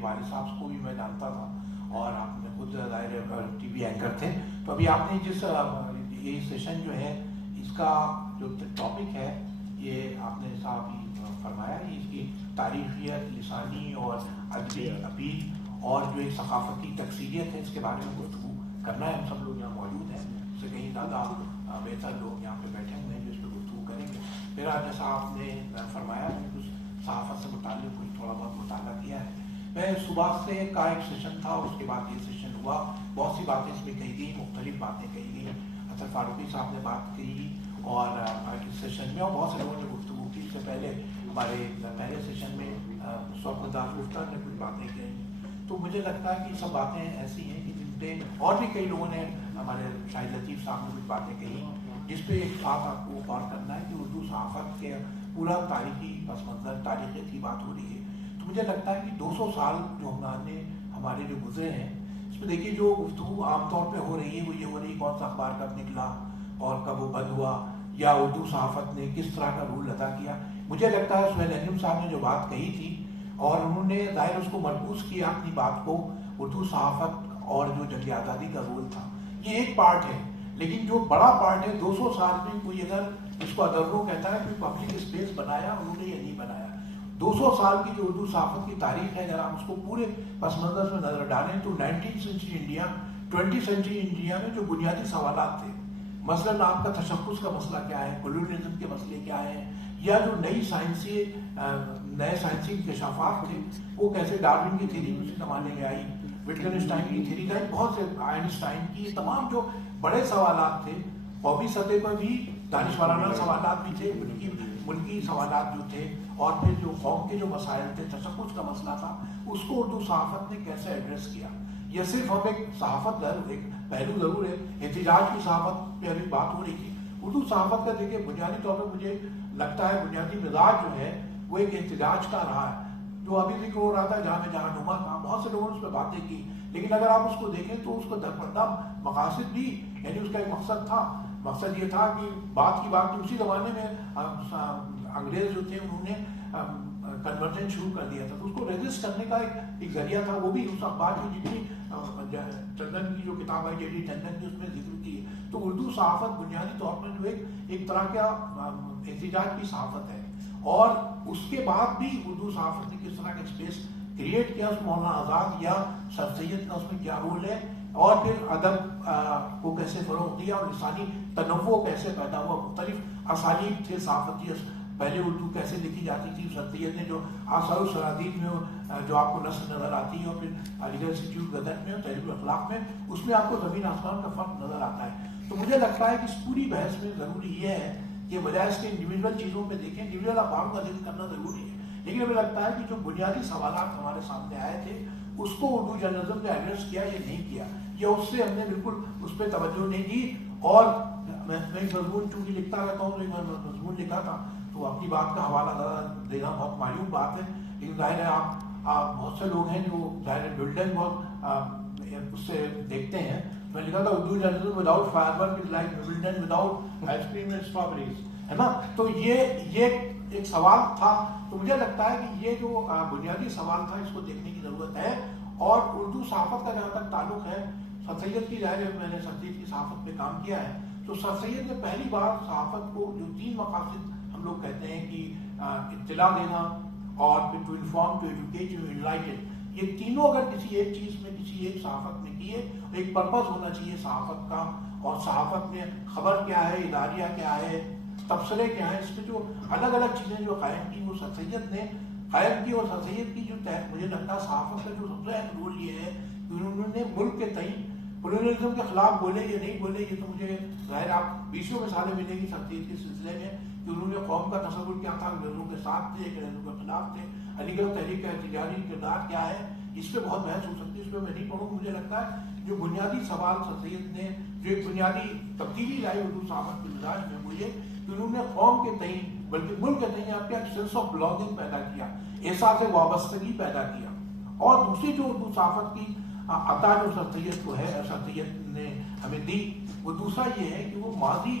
والد صاحب کو بھی میں جانتا تھا اور آپ نے خود ظاہر ٹی وی اینکر تھے. تو ابھی آپ نے جس یہ سیشن جو ہے اس کا جو ٹاپک ہے یہ آپ نے صاحب فرمایا اس کی تاریخیت, لسانی اور ادبی اپیل اور جو ایک ثقافتی تکثیریت ہے اس کے بارے میں گفتگو کرنا ہے. ہم سب لوگ یہاں موجود ہیں, اس سے کہیں زیادہ بہتر لوگ یہاں پہ بیٹھے ہوئے ہیں جو اس پہ گفتگو کریں گے. میرا جیسا آپ نے فرمایا کچھ صحافت سے متعلق کچھ تھوڑا بہت مطالعہ کیا ہے. میں صبح سے کا ایک سیشن تھا, اس کے بعد یہ سیشن ہوا, بہت سی باتیں اس میں کہی گئی, مختلف باتیں کہی گئی. حسن فاروقی صاحب نے بات کہی اور اس سیشن میں اور بہت سے لوگوں نے گفتگو کی. اس سے پہلے ہمارے پہلے سیشن میں سوپن داس گفتہ نے کچھ باتیں کہی. تو مجھے لگتا ہے کہ سب باتیں ایسی ہیں کہ جن پہ اور بھی کئی لوگوں نے, ہمارے شاہد لطیف صاحب نے کچھ باتیں کہی جس پہ ایک بات آپ کو غور کرنا ہے کہ اردو صحافت کے پورا تاریخی پس منظر, تاریخیت کی بات ہو رہی ہے. تو مجھے لگتا ہے کہ 200 سال جو ہمارے جو گزرے ہیں اس میں دیکھیے جو گفتگو عام طور پہ ہو رہی ہے وہ یہ ہو رہی ہے کون سا اخبار کب نکلا اور کب وہ بند ہوا, یا اردو صحافت نے کس طرح کا رول ادا کیا. مجھے لگتا ہے سہیل انجم صاحب نے جو بات کہی تھی اور انہوں نے ظاہر اس کو مرکوز کیا اپنی بات کو, اردو صحافت اور جو جنگ آزادی کا رول تھا یہ ایک پارٹ ہے, لیکن جو بڑا پارٹ ہے 200 سال میں کوئی اگر اس کو ادرو کہتا ہے کوئی پبلک اسپیس بنایا انہوں نے یا نہیں بنایا. 200 سال کی جو اردو صحافت کی تاریخ ہے اگر آپ اس کو پورے پس منظر میں نظر ڈالیں تو 19th century India, 20th century India میں جو بنیادی سوالات تھے, مثلاً آپ کا تشخص کا مسئلہ کیا ہے, کولونیلزم کے مسئلے کیا ہیں, یا جو نئے سائنسی انکشافات تھے وہ کیسے ڈارون کی تھیری اسی زمانے میں آئی, وٹگنشٹائن کی تھیری کا, بہت سے آئنسٹائن کی, تمام جو بڑے سوالات تھے قومی سطح پر بھی دانشورانہ سوالات بھی تھے, ملکی سوالات جو تھے, اور پھر جو قوم کے جو مسائل تھے, تشخص کا مسئلہ تھا, اس کو اردو صحافت نے کیسے ایڈریس کیا. یہ صرف ہم ایک صحافت ایک پہلو ضرور ہے, احتجاج کی صحافت پہ ابھی بات ہو رہی تھی. اردو صحافت کا دیکھیے بنیادی طور پہ مجھے لگتا ہے بنیادی مزاج جو ہے وہ ایک احتجاج کا رہا ہے, جو ابھی ذکر ہو رہا تھا جہاں نما کا, بہت سے لوگوں نے اس پہ باتیں کی, لیکن اگر آپ اس کو دیکھیں تو اس کو درپردہ مقاصد بھی, یعنی اس کا ایک مقصد تھا. مقصد یہ تھا کہ بات کی بات اسی زمانے میں انگریز جو تھے انہوں نے کنورژن شروع کر دیا تھا, تو اس کو ریزسٹ کرنے کا ایک ذریعہ تھا. وہ بھی اس اخبار کی جتنی چندن کی جو کتاب ہے جے ڈی چندن کی اس میں ذکر کی ہے. تو اردو صحافت بنیادی طور پر جو ایک طرح کا احتجاج کی صحافت ہے, اور اس کے بعد بھی اردو صحافت نے کس طرح کا اسپیس کریٹ کیا, اس مولانا آزاد یا سر سید کا اس میں کیا رول ہے, اور پھر ادب کو کیسے فروغ دیا, اور لسانی تنوع کیسے پیدا ہوا, مختلف اسالیب تھے صحافتی, پہلے اردو کیسے لکھی جاتی تھی. سر سید نے جو آثار السرادید میں جو آپ کو نثر نظر آتی ہے, اور پھر علی گڑھ انسٹیٹیوٹ گدر میں اور تحریک الاخلاق میں, اس میں آپ کو زمین آسمان کا فرق نظر آتا ہے. تو مجھے لگتا ہے کہ اس پوری بحث میں ضروری یہ ہے کہ بجائے اس کے انڈیویجول چیزوں پہ دیکھیں, انڈیویجول اخباروں کا ذکر کرنا ضروری ہے, لیکن ہمیں لگتا ہے کہ جو بنیادی سوالات ہمارے سامنے آئے تھے اس کو اردو جرنلزم نے ایڈریس کیا یا نہیں کیا, یا اس سے ہم نے بالکل اس پہ توجہ نہیں دی. اور میں مضمون چونکہ لکھتا رہتا ہوں, تو ایک مضمون لکھا تھا, تو اپنی بات کا حوالہ دینا بہت معلوم بات ہے, لیکن ظاہر ہے آپ بہت سے لوگ ہیں جو ظاہر بلڈنگ بہت اس سے دیکھتے ہیں. میں لکھا تھا Urdu journalism without fire work is like building without ice cream and strawberries, ہے نا. تو یہ ایک سوال تھا. تو مجھے لگتا ہے کہ یہ جو بنیادی سوال تھا اس کو دیکھنے کی ضرورت ہے. اور اردو صحافت کا جہاں تک تعلق ہے, سر سید کی ظاہر ہے میں نے سر سید کی صحافت پہ کام کیا ہے, تو سر سید نے پہلی بار صحافت کو جو 3 مقاصد ہم لوگ کہتے ہیں کہ اطلاع دینا, اور پھر to inform, to educate, to enlighten, یہ تینوں اگر کسی ایک چیز میں کسی ایک صحافت میں کیے, ایک پرپز ہونا چاہیے صحافت کا, اور صحافت میں خبر کیا ہے, اداریہ کیا ہے, تبصرے کیا ہیں, اس میں جو الگ الگ چیزیں جو قائم کی وہ سر سید نے قائم کی. اور سر سید کی جو مجھے لگتا ہے صحافت کا جو سب سے اہم رول یہ ہے کہ انہوں نے ملک کے تئیں کولونیلزم کے خلاف بولے یا نہیں بولے, یہ تو مجھے ظاہر آپ 20 مثالیں ملیں گی سر سید کے سلسلے میں کہ انہوں نے قوم کا تصور کیا تھا, انگریزوں کے ساتھ تھے, انگریزوں کے خلاف تھے, علی گڑھ تحریک کا احتجاجی کردار کیا ہے, اس پہ بہت بحث ہو سکتی ہے, اس پہ میں نہیں پڑھوں. مجھے لگتا ہے جو بنیادی سوال سر سید نے جو ایک بنیادی تبدیلی لائی اردو صحافت کے مزاج میں, وہ یہ کہ انہوں نے قوم کے تئیں بلکہ ملک کے تئیں آپ کا سینس آف بلانگنگ پیدا کیا, احساس وابستگی پیدا کیا. اور دوسری جو اردو صحافت کی عطا جو سر سید کو ہے, سر سید نے ہمیں دی, وہ دوسرا یہ ہے کہ وہ ماضی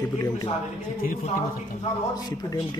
CPDMT